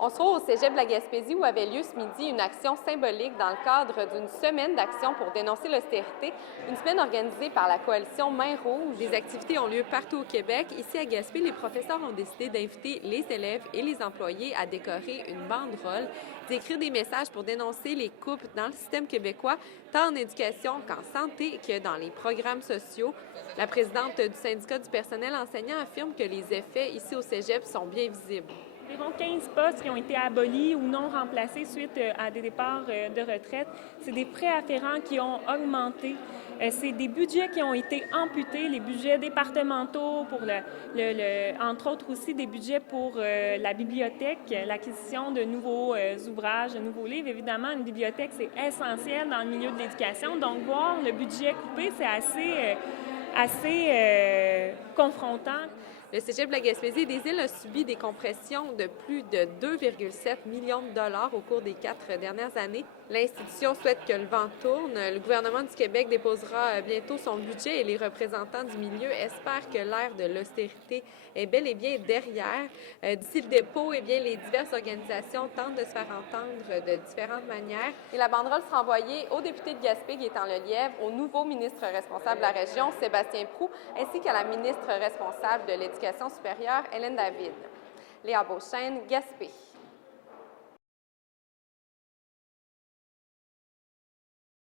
On se trouve au Cégep de la Gaspésie où avait lieu ce midi une action symbolique dans le cadre d'une semaine d'action pour dénoncer l'austérité, une semaine organisée par la coalition Main Rouge. Des activités ont lieu partout au Québec. Ici à Gaspé, les professeurs ont décidé d'inviter les élèves et les employés à décorer une banderole, d'écrire des messages pour dénoncer les coupes dans le système québécois, tant en éducation qu'en santé que dans les programmes sociaux. La présidente du syndicat du personnel enseignant affirme que les effets ici au Cégep sont bien visibles. Environ 15 postes qui ont été abolis ou non remplacés suite à des départs de retraite. C'est des prêts afférents qui ont augmenté. C'est des budgets qui ont été amputés, les budgets départementaux, pour entre autres aussi des budgets pour la bibliothèque, l'acquisition de nouveaux ouvrages, de nouveaux livres. Évidemment, une bibliothèque, c'est essentiel dans le milieu de l'éducation. Donc, voir le budget coupé, c'est assez confrontant. Le Cégep de la Gaspésie des Îles a subi des compressions de plus de 2,7 millions de dollars au cours des 4 dernières années. L'institution souhaite que le vent tourne. Le gouvernement du Québec déposera bientôt son budget et les représentants du milieu espèrent que l'ère de l'austérité est bel et bien derrière. D'ici le dépôt, les diverses organisations tentent de se faire entendre de différentes manières. Et la banderole sera envoyée au député de Gaspé, Gaétan Lelièvre, au nouveau ministre responsable de la région, Sébastien Proulx, ainsi qu'à la ministre responsable de l'Éducation supérieure, Hélène David. Léa Beauchesne, Gaspé.